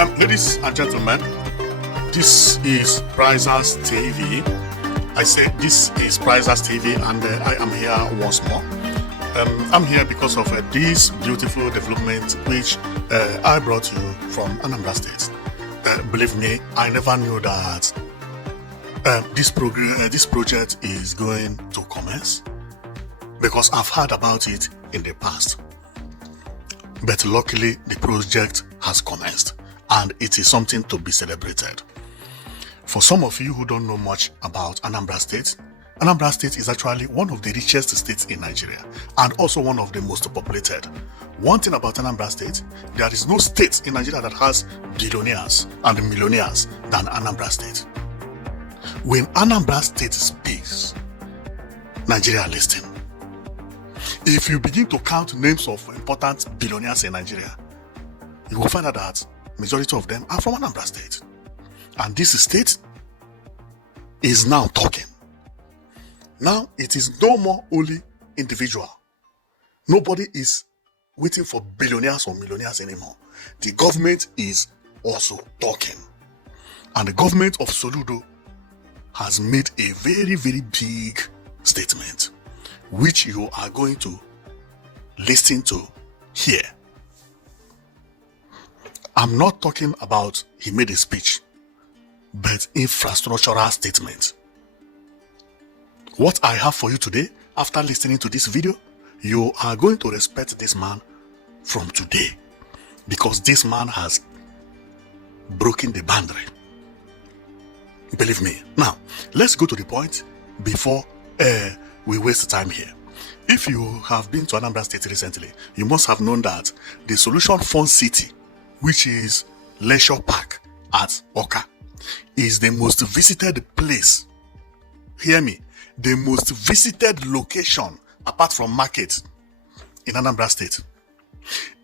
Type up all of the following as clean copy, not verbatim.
Ladies and gentlemen, this is Prizers TV. I said this is Prizers TV, and I am here once more. I'm here because of this beautiful development which I brought you from Anambra State. Believe me, I never knew that this project is going to commence, because I've heard about it in the past. But luckily, the project has commenced, and it is something to be celebrated. For some of you who don't know much about Anambra State is actually one of the richest states in Nigeria, and also one of the most populated. One thing about Anambra State, there is no state in Nigeria that has billionaires and millionaires than Anambra State. When Anambra State speaks, Nigeria listens. If you begin to count names of important billionaires in Nigeria, you will find out that majority of them are from Anambra State. And this state is now talking. Now it is no more only individual. Nobody is waiting for billionaires or millionaires anymore. The government is also talking. And the government of Soludo has made a very, very big statement, which you are going to listen to here. I'm not talking about he made a speech, but infrastructural statement. What I have for you today, after listening to this video, you are going to respect this man from today, because this man has broken the boundary. Believe me. Now, let's go to the point before we waste time here. If you have been to Anambra State recently, you must have known that the Solution Fun City, which is Leisure Park at Oka, is the most visited place. Hear me, the most visited location apart from market in Anambra State.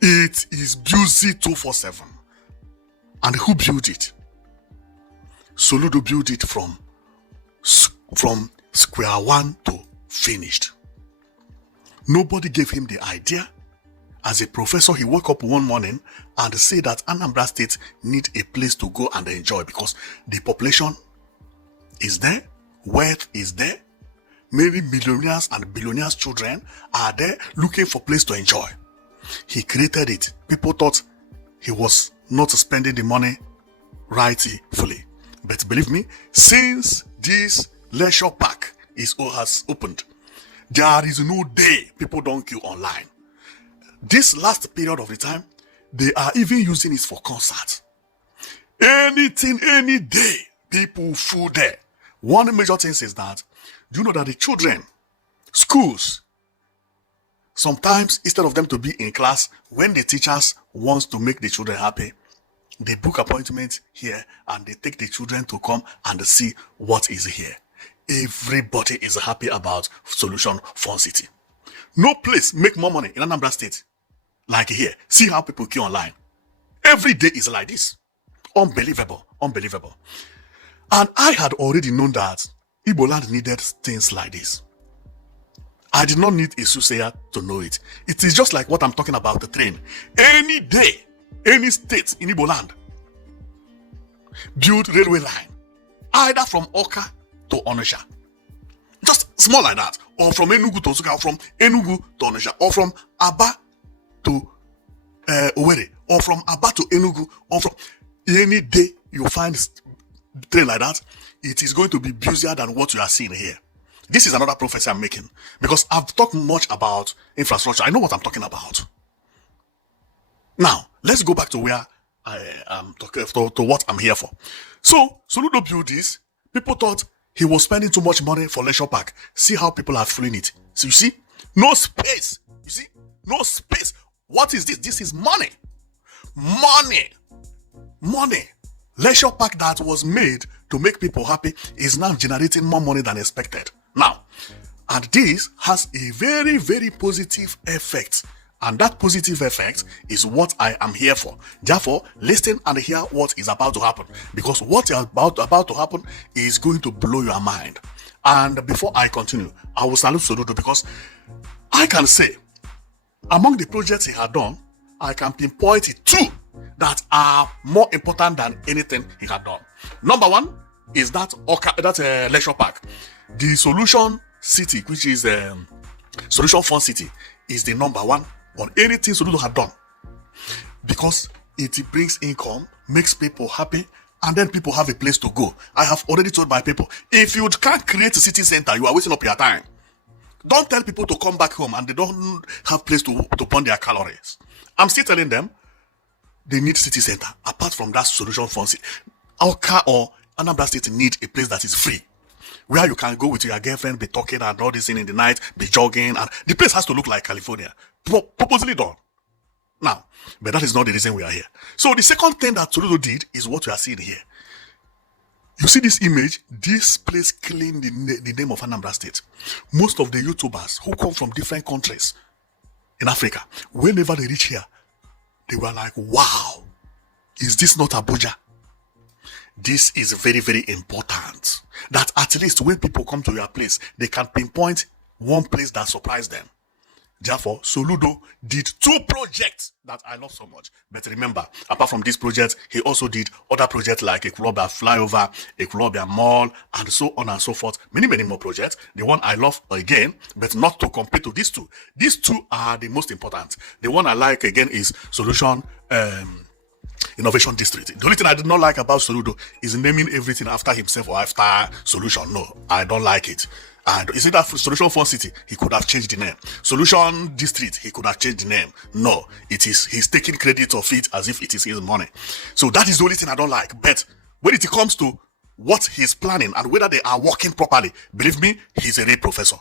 It is busy 247. And who built it? Soludo built it from square one to finished. Nobody gave him the idea. As a professor, he woke up one morning and said that Anambra State need a place to go and enjoy, because the population is there, wealth is there, many millionaires and billionaires' children are there looking for place to enjoy. He created it. People thought he was not spending the money rightfully. But believe me, since this leisure park has opened, there is no day people don't queue online. This last period of the time, they are even using it for concerts. Anything, any day, people full there. One major thing is that, do you know that the children, schools, sometimes instead of them to be in class, when the teachers wants to make the children happy, they book appointments here and they take the children to come and see what is here. Everybody is happy about Solution Fun City. No place make more money in Anambra State like here. See how people queue online. Every day is like this. Unbelievable. Unbelievable. And I had already known that Igbo land needed things like this. I did not need a soothsayer to know it. It is just like what I'm talking about, the train. Any day, any state in Igbo land build railway line, either from Oka to Onitsha. Just small like that. Or from Enugu to Nsukka, or from Enugu to Onitsha, or from Aba to Owerri, or from Aba to Enugu, or from any day you find train like that, it is going to be busier than what you are seeing here. This is another prophecy I'm making, because I've talked much about infrastructure. I know what I'm talking about. Now, let's go back to where I am talking, to what I'm here for. So, Soludo built this. People thought he was spending too much money for leisure park. See how people are filling it. So you see, no space. You see, no space. What is this? This is money. Money. Money. Leisure park that was made to make people happy is now generating more money than expected. Now, and this has a very, very positive effect. And that positive effect is what I am here for. Therefore, listen and hear what is about to happen. Because what is about to happen is going to blow your mind. And before I continue, I will salute Soludo, because I can say, among the projects he had done, I can pinpoint two that are more important than anything he had done. Number one is that leisure park. The Solution City, which is Solution Fund City, is the number one on anything Soludo had done, because it brings income, makes people happy, and then people have a place to go. I have already told my people, if you can't create a city center, you are wasting up your time. Don't tell people to come back home and they don't have place to burn their calories. I'm still telling them they need city center. Apart from that Solution Fund City, Awka or Anambra State need a place that is free, where you can go with your girlfriend, be talking and all this in the night, be jogging, and the place has to look like California. Purposely done. Now, but that is not the reason we are here. So the second thing that Soludo did is what we are seeing here. You see this image? This place claimed the name of Anambra State. Most of the YouTubers who come from different countries in Africa, whenever they reach here, they were like, wow, is this not Abuja? This is very, very important. That at least when people come to your place, they can pinpoint one place that surprised them. Therefore, Soludo did 2 projects that I love so much. But remember, apart from this project, he also did other projects like Agulu Flyover, Agulu Mall, and so on and so forth. Many, many more projects. The one I love again, but not to compare to these 2. These 2 are the most important. The one I like again is Solution Innovation District. The only thing I did not like about Soludo is naming everything after himself or after Solution. No, I don't like it. And is it that Solution Fund City? He could have changed the name. Solution District, he could have changed the name. No, he's taking credit of it as if it is his money. So that is the only thing I don't like. But when it comes to what he's planning and whether they are working properly, believe me, he's a real professor.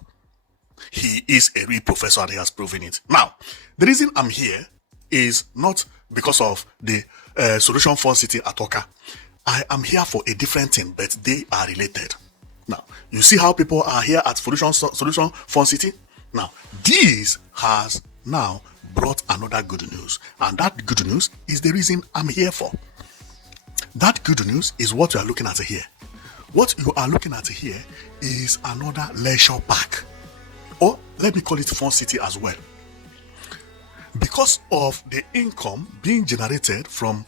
He is a real professor and he has proven it. Now, the reason I'm here is not because of the Solution Fund City at Oka. I am here for a different thing, but they are related. Now, you see how people are here at Solution Fund City? Now, this has now brought another good news. And that good news is the reason I'm here for. That good news is what you are looking at here. What you are looking at here is another leisure park. Or let me call it Fund City as well. Because of the income being generated from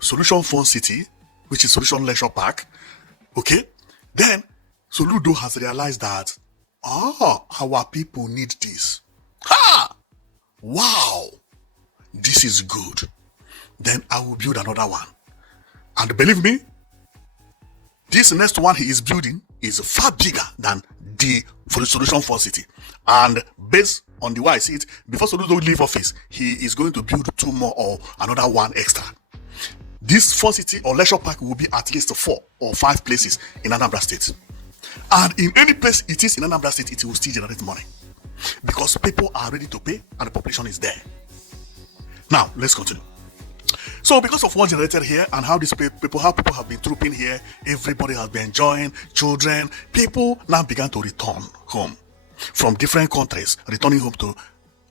Solution Fund City, which is Solution Leisure Park, okay, then Soludo has realized that, our people need this. Ha! Wow! This is good. Then I will build another one. And believe me, this next one he is building is far bigger than the Solution Fund City. And based on the way I see it, before Soludo leave office, he is going to build 2 more or another one extra. This Fund City or Leisure Park will be at least 4 or 5 places in Anambra State. And in any place it is in Anambra State, it will still generate money. Because people are ready to pay and the population is there. Now, let's continue. So because of what generated here and how people have been trooping here, everybody has been enjoying, children, people now began to return home from different countries, returning home to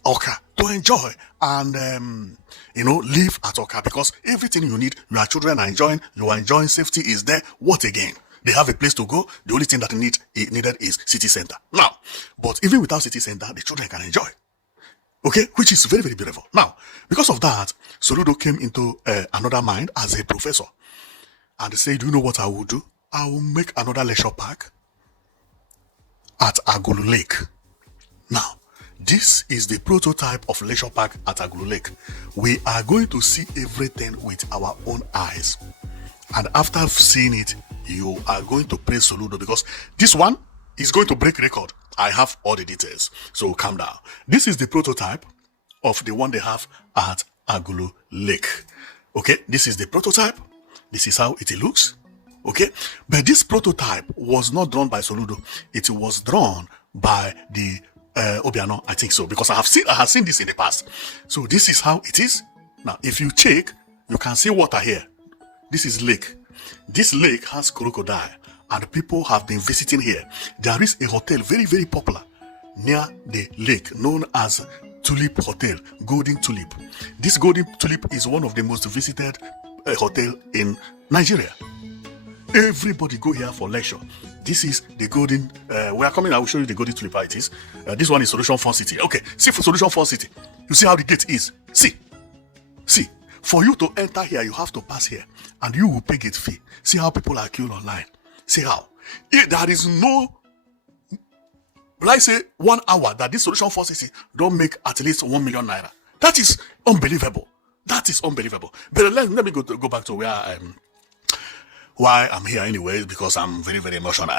Oka to enjoy and live at Oka, because everything you need, your children are enjoying, you are enjoying, safety is there. What again? They have a place to go. The only thing that needed is city center. Now, but even without city center, the children can enjoy. Okay, which is very, very beautiful. Now, because of that, Soludo came into another mind as a professor and said, do you know what I will do? I will make another leisure park at Agulu Lake. Now, this is the prototype of leisure park at Agulu Lake. We are going to see everything with our own eyes. And after seeing it, you are going to praise Soludo, because this one is going to break record. I have all the details, so calm down. This is the prototype of the one they have at Agulu Lake. Okay, this is the prototype. This is how it looks. Okay, but this prototype was not drawn by Soludo. It was drawn by the Obiano, I think so, because I have seen this in the past. So this is how it is. Now, if you check, you can see water here. This is lake. This lake has crocodile, and people have been visiting here. There is a hotel very, very popular near the lake known as Tulip Hotel, Golden Tulip. This Golden Tulip is one of the most visited hotel in Nigeria. Everybody go here for leisure. This is the Golden, we are coming, I will show you the Golden Tulip how it is. This one is Solution Fund City. Okay, see for Solution Fund City. You see how the gate is. See. For you to enter here, you have to pass here, and you will pay gate fee. See how people are queuing online. See how there is no, like say 1 hour that this solution 460 don't make at least 1 million naira. That is unbelievable. That is unbelievable. But let me go back to why I'm here anyway, because I'm very, very emotional.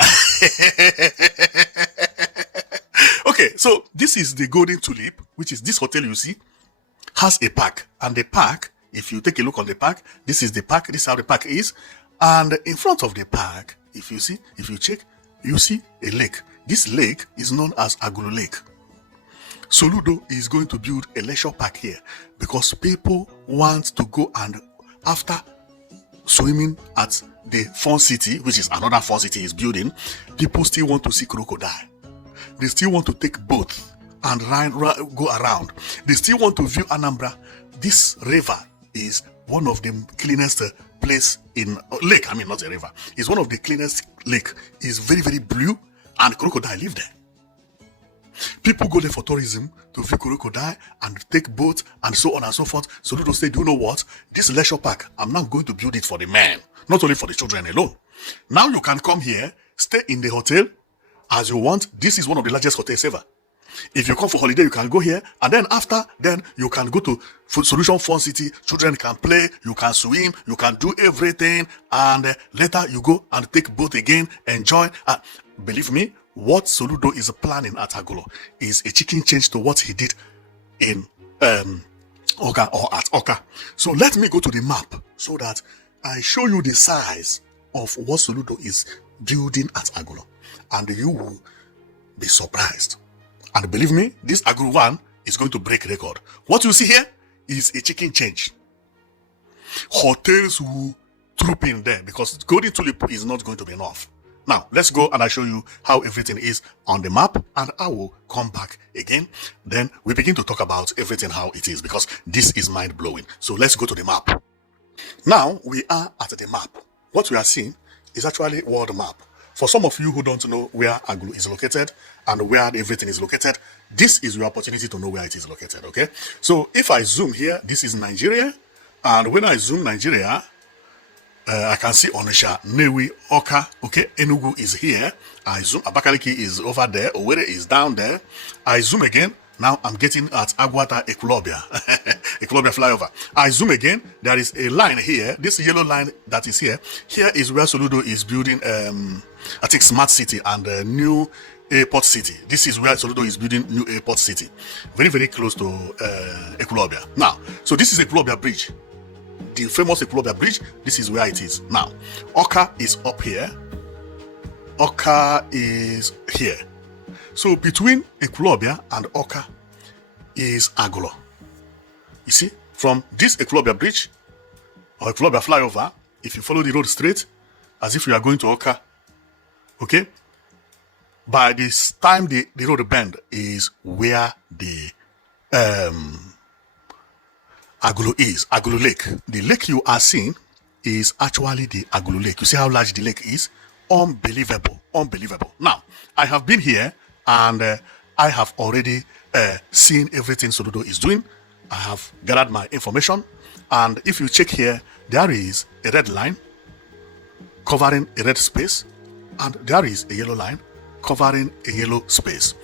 Okay, so this is the Golden Tulip, which is this hotel you see, has a park. And the park, if you take a look on the park, this is the park, this is how the park is. And in front of the park, if you check, you see a lake. This lake is known as Agulu Lake. Soludo is going to build a leisure park here because people want to go, and after swimming at the fun city, which is another fun city is building, people still want to see crocodile. They still want to take boat and go around. They still want to view Anambra. This river is one of the cleanest place in lake. I mean, not a river. It's one of the cleanest lake. It's very, very blue, and crocodile live there. People go there for tourism to view crocodile and take boats and so on and so forth. So they say, do you know what? This leisure park, I'm not going to build it for the men, not only for the children alone. Now you can come here, stay in the hotel as you want. This is one of the largest hotels ever. If you come for holiday, you can go here, and then after, then you can go to Solution Fun City. Children can play, you can swim, you can do everything, and later you go and take boat again, enjoy. Believe me, what Soludo is planning at Agulu is a chicken change to what he did in Oka or at Oka. So let me go to the map so that I show you the size of what Soludo is building at Agulu, and you will be surprised. And believe me, this Agulu one is going to break record. What you see here is a chicken change. Hotels will troop in there because Golden Tulip is not going to be enough. Now, let's go and I'll show you how everything is on the map, and I will come back again. Then we begin to talk about everything, how it is, because this is mind-blowing. So let's go to the map. Now, we are at the map. What we are seeing is actually world map. For some of you who don't know where Agulu is located and where everything is located, this is your opportunity to know where it is located, okay? So if I zoom here, this is Nigeria. And when I zoom Nigeria, I can see Onitsha, Newi, Oka, okay? Enugu is here. I zoom, Abakaliki is over there. Owerri is down there. I zoom again. Now I'm getting at Agwata Ekulobia, Ekulobia flyover. I zoom again. There is a line here. This yellow line that is here. Here is where Soludo is building, I think, Smart City and new Airport City. This is where Soludo is building new Airport City. Very, very close to Ekulobia. Now, so this is Ekulobia Bridge. The famous Ekulobia Bridge. This is where it is. Now, Oka is up here. Oka is here. So between Ekulobia and Oka is Agulu. You see, from this Ekulobia Bridge or Ekulobia flyover, if you follow the road straight, as if you are going to Oka, okay, by this time the road bend is where the Agulu is, Agulu Lake. The lake you are seeing is actually the Agulu Lake. You see how large the lake is? Unbelievable, unbelievable. Now, I have been here and I have already seen everything Soludo is doing. I have gathered my information, and if you check here, there is a red line covering a red space, and there is a yellow line covering a yellow space.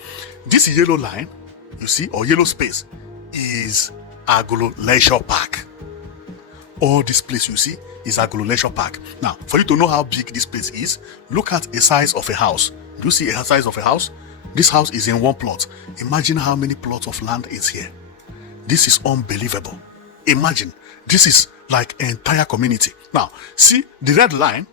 This yellow line, you see, or yellow space, is Agulu Leisure Park. All this place you see is Agulu Leisure Park. Now, for you to know how big this place is, look at the size of a house. Do you see a size of a house? This house is in one plot. Imagine how many plots of land is here. This is unbelievable. Imagine, this is like an entire community. Now, see the red line,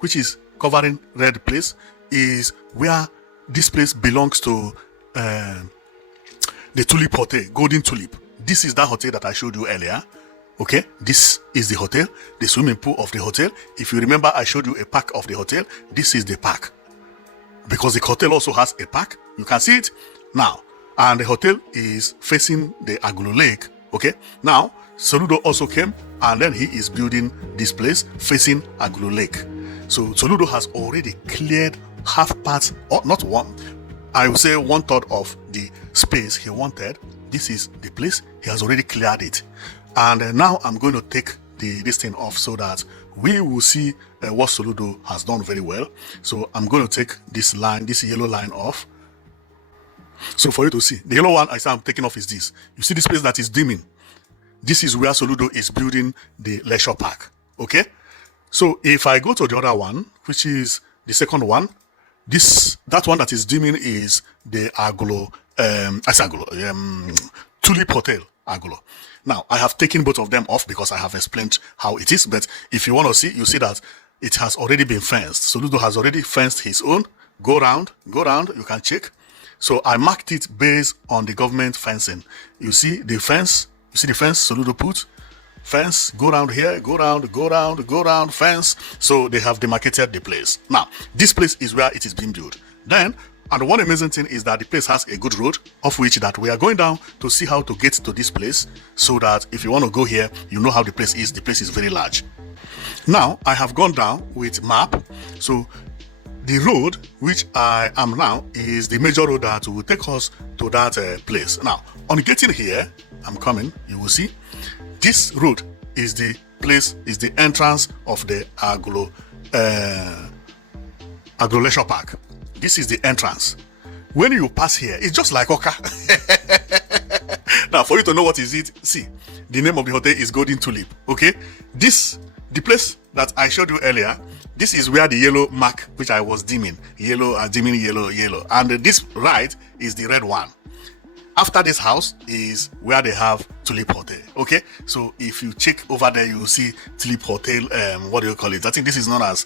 which is covering red place, is where this place belongs to the Tulip Hotel, Golden Tulip. This is that hotel that I showed you earlier. Okay, this is the hotel, the swimming pool of the hotel. If you remember, I showed you a park of the hotel. This is the park. Because the hotel also has a park. You can see it now. And the hotel is facing the Agulu Lake. Okay. Now, Soludo also came, and then he is building this place facing Agulu Lake. So Soludo has already cleared half part, or not one, I would say 1/3 of the space he wanted. This is the place. He has already cleared it. And now I'm going to take this thing off so that we will see what Soludo has done very well. So I'm going to take this line, this yellow line off. So for you to see, the yellow one I say I'm taking off is this. You see this place that is dimming? This is where Soludo is building the leisure park. Okay? So if I go to the other one, which is the second one, that one that is dimming is the Agulu, Tulip Hotel Agulu. Now, I have taken both of them off because I have explained how it is, but if you want to see, you see that it has already been fenced. Soludo has already fenced his own. Go round, you can check. So I marked it based on the government fencing. You see the fence, Soludo put. Fence, go round here, go round, fence. So they have demarcated the place. Now, this place is where it is being built. Then, and one amazing thing is that the place has a good road, of which that we are going down to see how to get to this place, so that if you want to go here, you know how the place is. The place is very large. Now, I have gone down with map. So the road which I am now is the major road that will take us to that place. Now, on getting here, I'm coming, you will see, this road is the place, is the entrance of the Agulu Leisure Park. This is the entrance. When you pass here, it's just like Oka. Now, for you to know what is it, see, the name of the hotel is Golden Tulip. Okay, the place that I showed you earlier, this is where the yellow mark, which I was dimming, yellow, and this right is the red one. After this house is where they have Tulip Hotel. Okay, so if you check over there, you will see Tulip Hotel. What do you call it? I think this is known as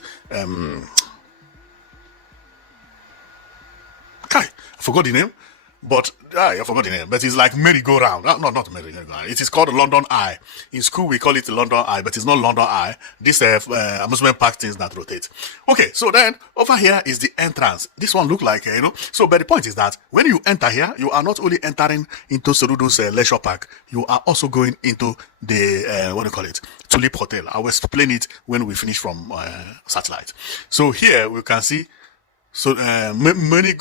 I forgot the name, but I forgot the name. But it's like merry-go-round. No, not merry-go-round. It is called London Eye. In school, we call it London Eye, but it's not London Eye. This amusement park things that rotate. Okay, so then over here is the entrance. This one look like So, but the point is that when you enter here, you are not only entering into Soludo's leisure park, you are also going into the what do you call it? Tulip Hotel. I will explain it when we finish from satellite. So here we can see. So many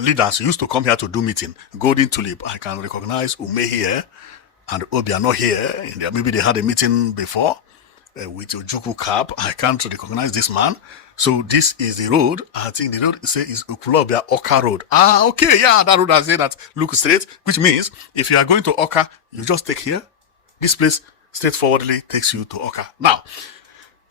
leaders used to come here to do meeting. Golden Tulip, I can recognize Ume here and Obi are not here. Maybe they had a meeting before with Ojuku Cap. I can't recognize this man. So this is the road. I think the road is Ukulobia Oka Road. Ah, okay, yeah, that road I say that look straight, which means if you are going to Oka, you just take here. This place straightforwardly takes you to Oka. Now,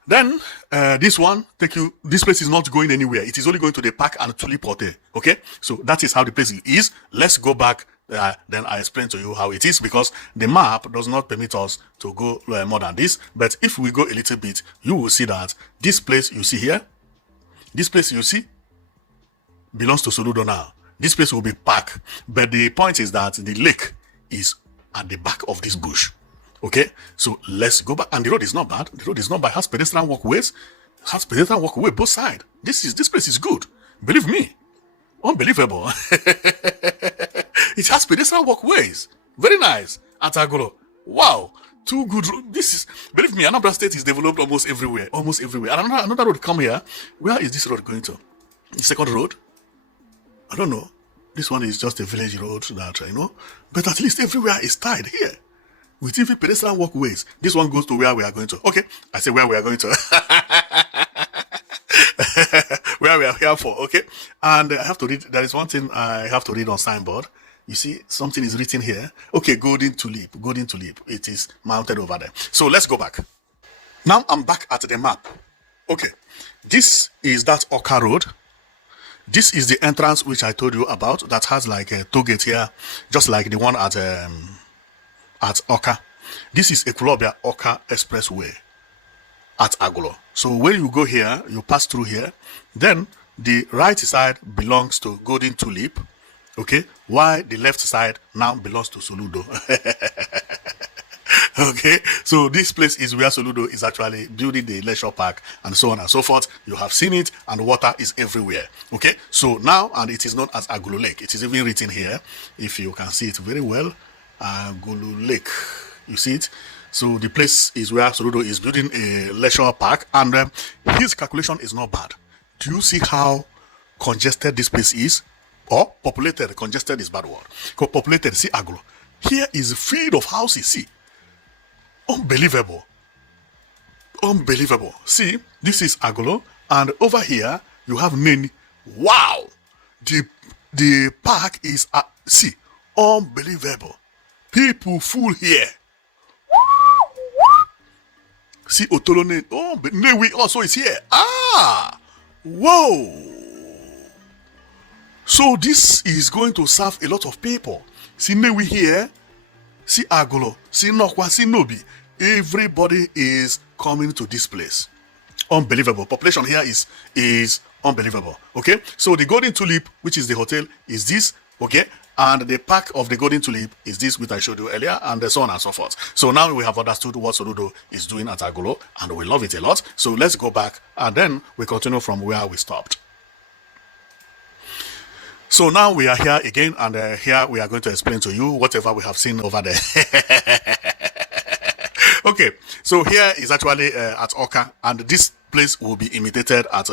then this one this place is not going anywhere. It is only going to the park and Tulip Hotel. Okay, so that is how the place is. Let's go back. Then I explain to you how it is, because the map does not permit us to go more than this. But if we go a little bit, you will see that this place you see here, this place you see belongs to Soludo now. This place will be park. But the point is that the lake is at the back of this bush. Okay, so let's go back. And the road is not bad. The road is not bad. It has pedestrian walkways. It has pedestrian walkway both sides. This place is good. Believe me. Unbelievable. It has pedestrian walkways. Very nice. At Agulu. Wow. Too good. Believe me, Anambra State is developed almost everywhere. Almost everywhere. And another road come here. Where is this road going to? The second road? I don't know. This one is just a village road that, But at least everywhere is tied here. With even pedestrian walkways. This one goes to where we are going to. Okay, I say where we are going to. Where we are here for, okay? And I have to read, there is one thing I have to read on signboard. You see, something is written here. Okay, Golden Tulip. It is mounted over there. So let's go back. Now I'm back at the map. Okay, this is that Oka Road. This is the entrance which I told you about that has like a toll gate here, just like the one at Oka. This is Ekulobia Oka Expressway at Agulu. So when you go here, you pass through here, then the right side belongs to Golden Tulip, okay, while the left side now belongs to Soludo. Okay, so this place is where Soludo is actually building the leisure park and so on and so forth. You have seen it, and water is everywhere. Okay, so now, and it is known as Agulu Lake. It is even written here, if you can see it very well. Agulu Lake, you see it. So the place is where Soludo is building a leisure park, and his calculation is not bad. Do you see how congested this place is? Or populated? Congested is bad word. Populated, see Agulu. Here is a field of houses, see. Unbelievable. Unbelievable. See, this is Agulu, and over here you have Nini. Wow. The park is see, unbelievable. People full here. See Otolone. Oh, but Newi also is here. Ah, whoa. So this is going to serve a lot of people. See Newi here. See Agulu. See Nokwa. See Nobi. Everybody is coming to this place. Unbelievable. Population here is unbelievable. Okay. So the Golden Tulip, which is the hotel, is this. Okay. And the park of the Golden Tulip is this which I showed you earlier, and so on and so forth. So now we have understood what Soludo is doing at Agulu, and we love it a lot. So let's go back, and then we continue from where we stopped. So now we are here again, and here we are going to explain to you whatever we have seen over there. Okay, so here is actually at Oka, and this place will be imitated at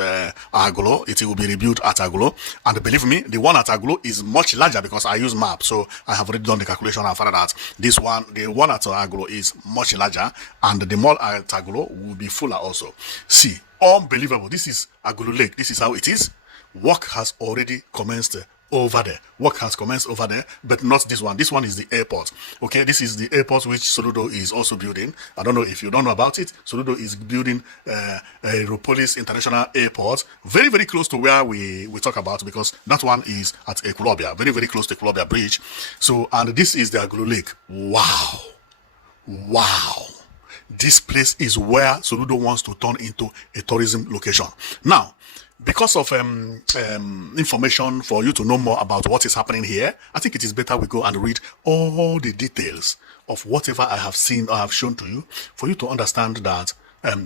Agulu. It will be rebuilt at Agulu, and believe me, the one at Agulu is much larger because I use map, so I have already done the calculation and found that this one, the one at Agulu, is much larger, and the mall at Agulu will be fuller also. See, unbelievable. This is Agulu Lake. This is how it is. Work has already commenced over there. Work has commenced over there, but not this one. This one is the airport. Okay, this is the airport which Soludo is also building. I don't know if you don't know about it. Soludo is building Aeropolis International Airport, very, very close to where we talk about, because that one is at Ekulobia, very, very close to Ekulobia Bridge. So, and this is the Agulu Lake. Wow. Wow. This place is where Soludo wants to turn into a tourism location. Now, because of information for you to know more about what is happening here, I think it is better we go and read all the details of whatever I have seen or have shown to you, for you to understand that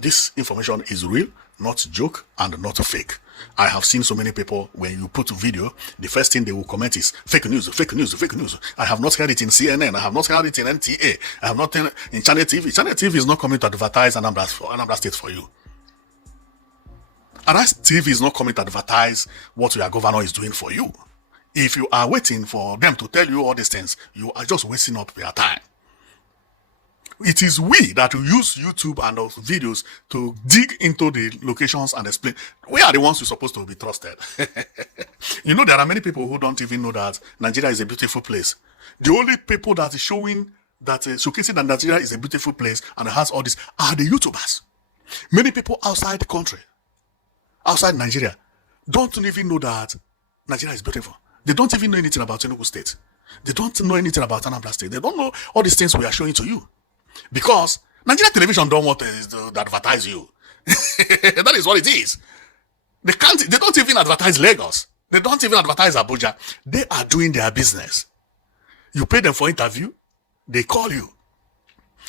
this information is real, not joke, and not fake. I have seen so many people, when you put a video, the first thing they will comment is fake news, fake news, fake news. I have not heard it in CNN. I have not heard it in NTA. I have not heard it in Channel TV. Channel TV is not coming to advertise Anambra State for you. And TV is not coming to advertise what your governor is doing for you. If you are waiting for them to tell you all these things, you are just wasting up your time. It is we that use YouTube and those videos to dig into the locations and explain. We are the ones who are supposed to be trusted. You know, there are many people who don't even know that Nigeria is a beautiful place. The only people that is showing that, showcasing that Nigeria is a beautiful place and has all this are the YouTubers. Many people outside the country, outside Nigeria, don't even know that Nigeria is beautiful. They don't even know anything about Enugu State. They don't know anything about Anambra State. They don't know all these things we are showing to you. Because Nigeria television don't want to advertise you. That is what it is. They don't even advertise Lagos. They don't even advertise Abuja. They are doing their business. You pay them for interview, they call you.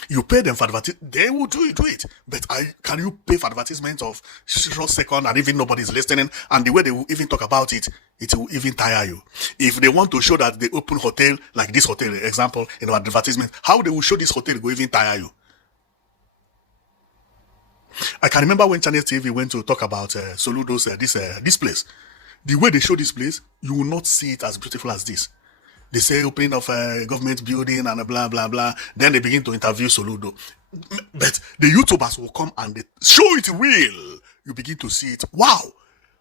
You pay them for advertisement, they will do it. But can you pay for advertisement of short second and even nobody's listening? And the way they will even talk about it, it will even tire you. If they want to show that they open hotel, like this hotel, example, in our advertisement, how they will show this hotel will even tire you. I can remember when Channel TV went to talk about Soludo's, this place. The way they show this place, you will not see it as beautiful as this. They say opening of a government building and blah, blah, blah. Then they begin to interview Soludo. But the YouTubers will come and they show it real. You begin to see it. Wow.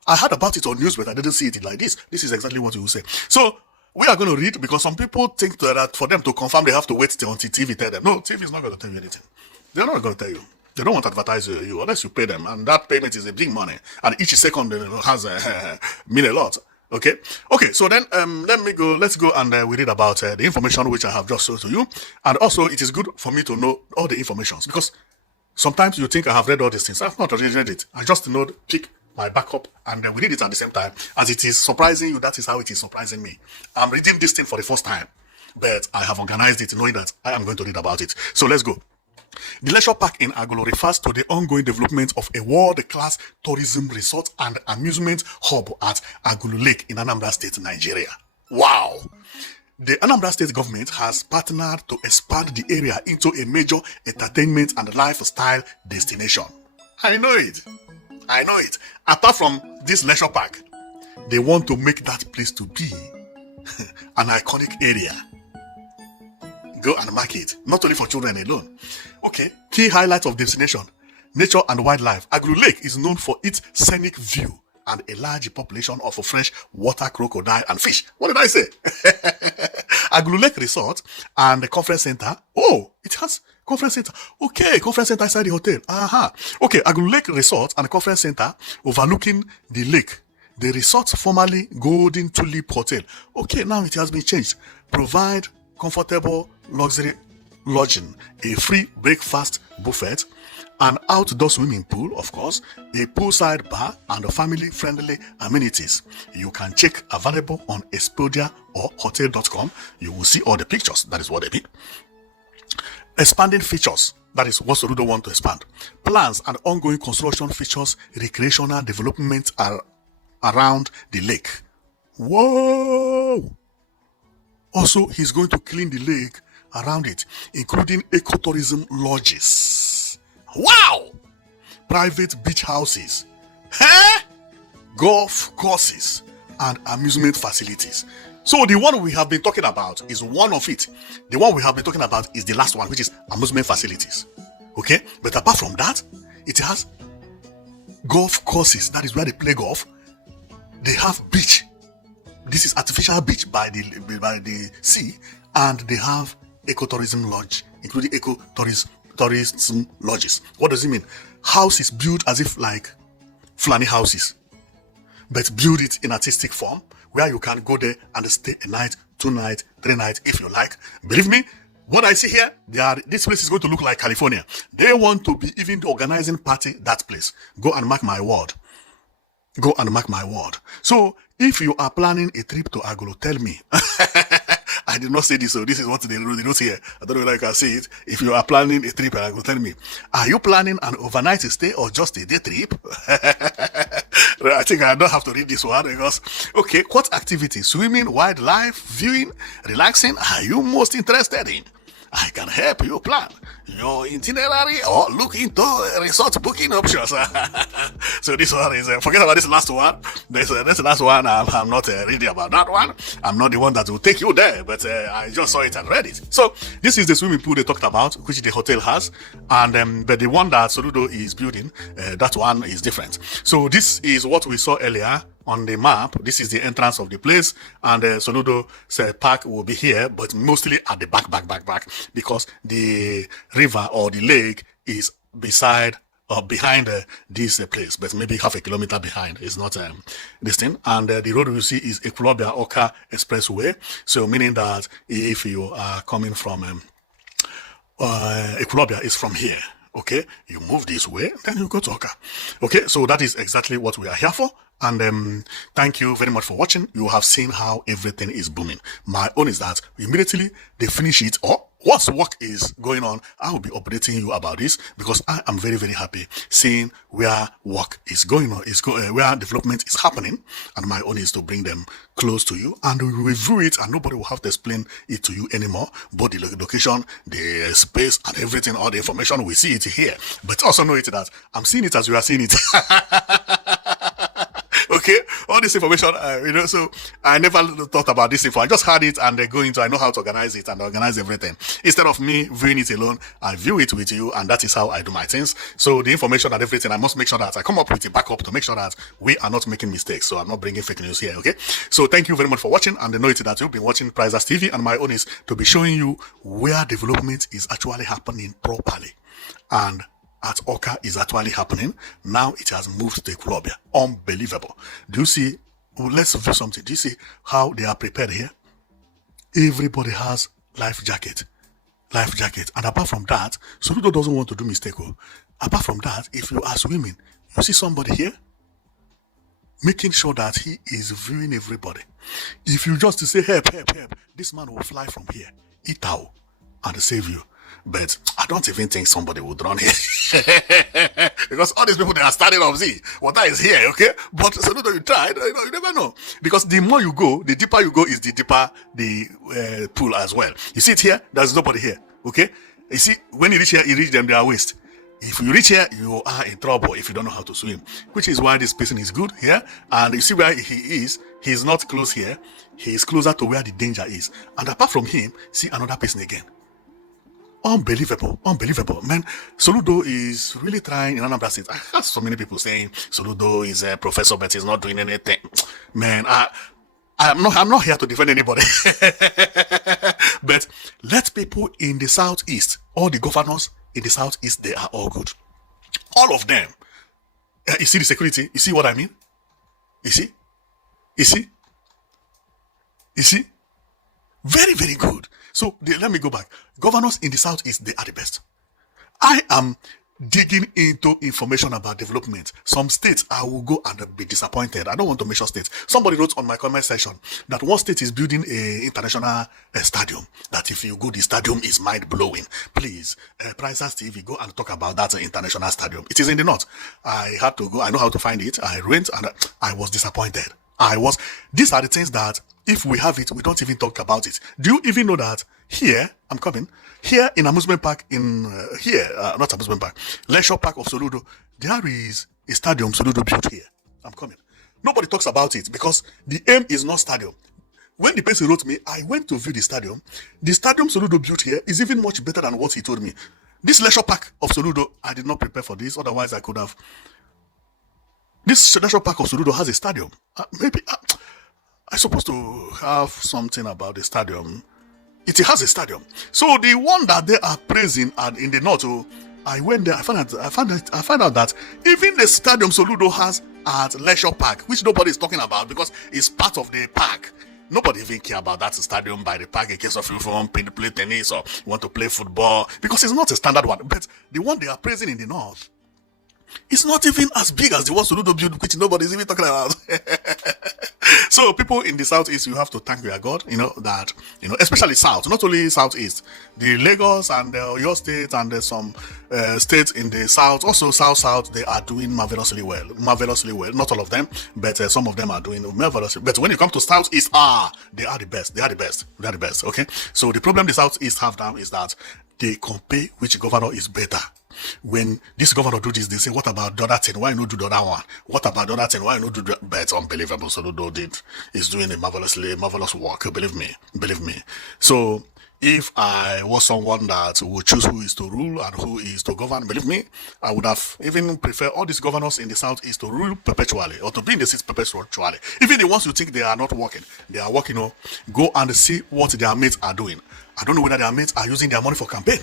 I heard about it on news, but I didn't see it like this. This is exactly what you will say. So we are going to read, because some people think that for them to confirm, they have to wait until TV tell them. No, TV is not going to tell you anything. They're not going to tell you. They don't want to advertise you unless you pay them. And that payment is a big money. And each second has mean a lot. Okay, so then let's go and we read about the information which I have just showed to you. And also it is good for me to know all the informations, because sometimes you think I have read all these things. I've not already read it. I just know, pick my backup, and we read it at the same time. As it is surprising you, that is how it is surprising me. I'm reading this thing for the first time, but I have organized it knowing that I am going to read about it. So let's go. The leisure park in Agulu refers to the ongoing development of a world-class tourism resort and amusement hub at Agulu Lake in Anambra State, Nigeria. Wow! The Anambra State government has partnered to expand the area into a major entertainment and lifestyle destination. I know it. Apart from this leisure park, they want to make that place to be an iconic area. Go and mark it. Not only for children alone. Okay, key highlights of destination. Nature and wildlife. Agulu Lake is known for its scenic view and a large population of fresh water crocodile and fish. What did I say? Agulu Lake Resort and the conference center. Oh, it has conference center. Okay, conference center inside the hotel. Okay, Agulu Lake Resort and conference center overlooking the lake. The resort, formerly Golden Tulip Hotel. Okay, now it has been changed. Provide comfortable luxury lodging, a free breakfast buffet, an outdoor swimming pool, of course, a poolside bar, and family-friendly amenities. You can check available on Expedia or hotel.com. You will see all the pictures. That is what they mean. Expanding features. That is what Soludo want to expand. Plans and ongoing construction features, recreational development are around the lake. Whoa! Also, he's going to clean the lake around it, including ecotourism lodges. Wow! Private beach houses, golf courses, and amusement facilities. So the one we have been talking about is one of it. The one we have been talking about is the last one, which is amusement facilities. Okay? But apart from that, it has golf courses. That is where they play golf. They have beach. This is artificial beach by the sea, and they have ecotourism lodge, including ecotourism lodges. What does it mean? Houses built as if like Fulani houses, but build it in artistic form, where you can go there and stay a night, 2 nights, 3 nights if you like. Believe me, what I see here, this place is going to look like California. They want to be even organizing party that place. Go and mark my word. Go and mark my word. So, if you are planning a trip to Agulu, tell me. I did not say this, so this is what they wrote here. I don't know whether I can see it. If you are planning a trip to Agulu, tell me. Are you planning an overnight stay or just a day trip? I think I don't have to read this one because, okay, what activities? Swimming, wildlife, viewing, relaxing are you most interested in? I can help you plan your itinerary or look into resort booking options. So this one is, forget about this last one. This last one, I'm not reading about that one. I'm not the one that will take you there, but I just saw it and read it. So this is the swimming pool they talked about, which the hotel has. And but the one that Soludo is building, that one is different. So this is what we saw earlier on the map. This is the entrance of the place, and Soludo Park will be here, but mostly at the back, because the river or the lake is beside or behind this place, but maybe half a kilometer behind. It's not this thing. And the road you see is Ekulobia Oka Expressway. So meaning that if you are coming from Ekulobia, is from here. Okay, you move this way, then you go to Oka. Okay, so that is exactly what we are here for. And thank you very much for watching. You have seen how everything is booming. My own is that immediately they finish it, or once work is going on, I will be updating you about this, because I am very, very happy seeing where work is going on, where development is happening, and my own is to bring them close to you, and we will review it, and nobody will have to explain it to you anymore. But the location, the space, and everything, all the information, we see it here. But also know it that I'm seeing it as you are seeing it. Okay, all this information, so I never thought about this info. I just had it and I know how to organize it and organize everything. Instead of me viewing it alone, I view it with you, and that is how I do my things. So the information and everything, I must make sure that I come up with a backup to make sure that we are not making mistakes. So I'm not bringing fake news here, okay? So thank you very much for watching, and know it that you've been watching Prizers TV, and my own is to be showing you where development is actually happening properly. And at Oka is actually happening. Now it has moved to Ekulobia. Unbelievable. Do you see? Well, let's view something. Do you see how they are prepared here? Everybody has life jacket. And apart from that, Soludo doesn't want to do mistake. Apart from that, if you are swimming, you see somebody here making sure that he is viewing everybody. If you just say help, this man will fly from here, eat out, and save you. But I don't even think somebody would run here. Because all these people, they are starting off, see, water is here, okay? But so no, you tried, you never know. Because the more you go, the deeper you go is the deeper the pool as well. You see it here, there's nobody here, okay? You see, when you reach here, you reach them, they are waste. If you reach here, you are in trouble if you don't know how to swim. Which is why this person is good here. And you see where he is, he's not close here. He is closer to where the danger is. And apart from him, see another person again. Unbelievable, unbelievable, man. Soludo is really trying in Anambra State. I heard so many people saying Soludo is a professor, but he's not doing anything. Man, I'm not here to defend anybody. But let people in the southeast, all the governors in the southeast, they are all good. All of them. You see the security? You see what I mean? You see? You see? You see? Very, very good. So let me go back. Governors in the southeast, they are the best. I am digging into information about development. Some states I will go and be disappointed. I don't want to mention states. Somebody wrote on my comment section that one state is building a international stadium. That if you go, the stadium is mind blowing. Please, Prices TV, go and talk about that international stadium. It is in the north. I had to go. I know how to find it. I went and I was disappointed. These are the things that if we have it, we don't even talk about it. Do you even know that here, I'm coming, here in amusement park, not amusement park, leisure park of Soludo, there is a stadium Soludo built here. I'm coming. Nobody talks about it because the aim is not stadium. When the person wrote me, I went to view the stadium. The stadium Soludo built here is even much better than what he told me. This leisure park of Soludo, I did not prepare for this, otherwise I could have. This leisure park of Soludo has a stadium. Maybe I'm supposed to have something about the stadium. It has a stadium. So the one that they are praising in the north, I went there. I found out that even the stadium Soludo has at Leisure Park, which nobody is talking about because it's part of the park. Nobody even care about that stadium by the park in case of you want to play tennis or you want to play football because it's not a standard one. But the one they are praising in the north, it's not even as big as the one Soludo built, which nobody is even talking about. So people in the southeast, you have to thank your God, that, especially south, not only southeast, the Lagos and your state and some states in the south, also south, they are doing marvelously well. Not all of them, but some of them are doing marvelously. But when you come to southeast, they are the best. Okay. So the problem the southeast have now is that they compare which governor is better. When this governor do this, they say, what about the other thing? Why not do the other one? What about the other thing? Why not do that? But it's unbelievable. Soludo is doing a marvelous work. Believe me. So if I was someone that would choose who is to rule and who is to govern, believe me, I would have even prefer all these governors in the southeast to rule perpetually or to be in the seats perpetually. Even the ones who think they are not working, they are working. Go and see what their mates are doing. I don't know whether their mates are using their money for campaign.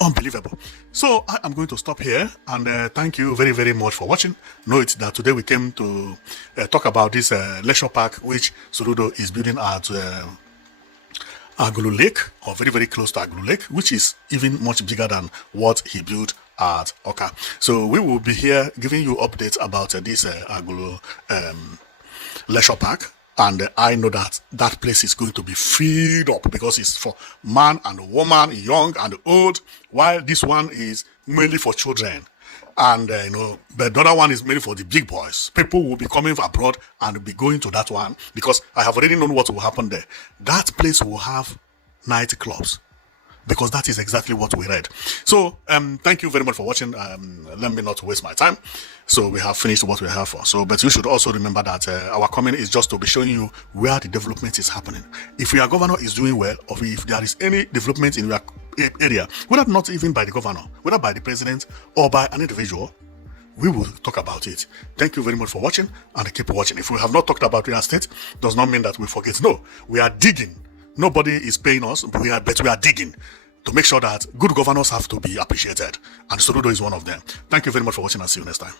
Unbelievable. So I am going to stop here and thank you very, very much for watching. Note that today we came to talk about this leisure park which Soludo is building at Agulu Lake, or very, very close to Agulu Lake, which is even much bigger than what he built at Oka. So we will be here giving you updates about this Agulu leisure park. And I know that that place is going to be filled up because it's for man and woman, young and old, while this one is mainly for children. And, but the other one is mainly for the big boys. People will be coming from abroad and be going to that one because I have already known what will happen there. That place will have night clubs because that is exactly what we read. So, thank you very much for watching. Let me not waste my time. So we have finished what we have for. So, but you should also remember that our comment is just to be showing you where the development is happening. If your governor is doing well, or if there is any development in your area, whether not even by the governor, whether by the president or by an individual, we will talk about it. Thank you very much for watching and keep watching. If we have not talked about real estate, does not mean that we forget. No, we are digging. Nobody is paying us, but we are digging to make sure that good governors have to be appreciated. And Soludo is one of them. Thank you very much for watching and see you next time.